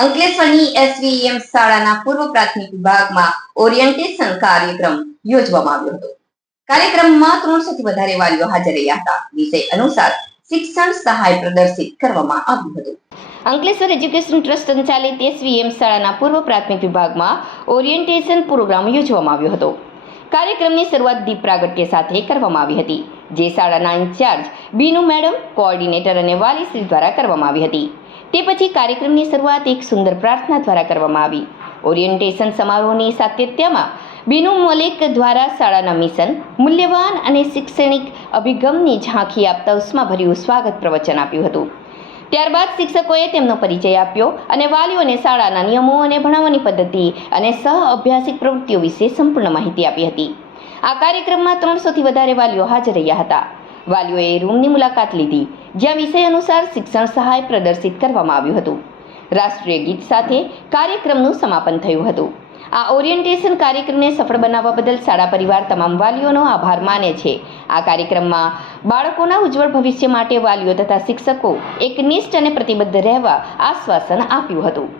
અંકલેશ્વરની SVM શાળાના પૂર્વ પ્રાથમિક વિભાગમાં ઓરિએન્ટેશન કાર્યક્રમ યોજવામાં આવ્યો હતો. કાર્યક્રમમાં 300 થી વધારે વાલીઓ હાજર રહ્યા હતા. વિષય અનુસાર શિક્ષણ સહાય પ્રદર્શિત કરવામાં આવ્યું હતું. અંકલેશ્વર એજ્યુકેશન ટ્રસ્ટ સંચાલિત એસવીએમ શાળાના પૂર્વ પ્રાથમિક વિભાગમાં ઓરિએન્ટેશન પ્રોગ્રામ યોજવામાં આવ્યો હતો. કાર્યક્રમની શરૂઆત દીપ પ્રાગટ્ય સાથે કરવામાં આવી હતી, જે શાળાના ઇન્ચાર્જ બીનુ મેડમ, કોઓર્ડિનેટર અને વાલીશ્રી દ્વારા કરવામાં આવી હતી. તે પછી કાર્યક્રમની શરૂઆત એક સુંદર પ્રાર્થના દ્વારા કરવામાં આવી. ઓરિએન્ટેશન સમારોહની સાતત્યમાં બીનુ મલિક દ્વારા શાળાના મિશન, મૂલ્યવાન અને શૈક્ષણિક અભિગમની ઝાંખી આપતા ઉષ્માભર્યું સ્વાગત પ્રવચન આપ્યું હતું. ત્યારબાદ શિક્ષકોએ તેમનો પરિચય આપ્યો અને વાલીઓને શાળાના નિયમો અને ભણાવવાની પદ્ધતિ અને સહ અભ્યાસિક પ્રવૃત્તિઓ વિશે સંપૂર્ણ માહિતી આપી હતી. આ કાર્યક્રમમાં 300 થી વધારે વાલીઓ હાજર રહ્યા હતા. વાલીઓએ રૂમની મુલાકાત લીધી, જ્યાં વિષય અનુસાર શિક્ષણ સહાય પ્રદર્શિત કરવામાં આવ્યું હતું. રાષ્ટ્રીય ગીત સાથે કાર્યક્રમનું સમાપન થયું હતું. આ ઓરિએન્ટેશન કાર્યક્રમને સફળ બનાવવા બદલ શાળા પરિવાર તમામ વાલીઓનો આભાર માને છે. આ કાર્યક્રમમાં બાળકોના ઉજ્જવળ ભવિષ્ય માટે વાલીઓ તથા શિક્ષકો એકનિષ્ઠ અને પ્રતિબદ્ધ રહેવા આશ્વાસન આપ્યું હતું.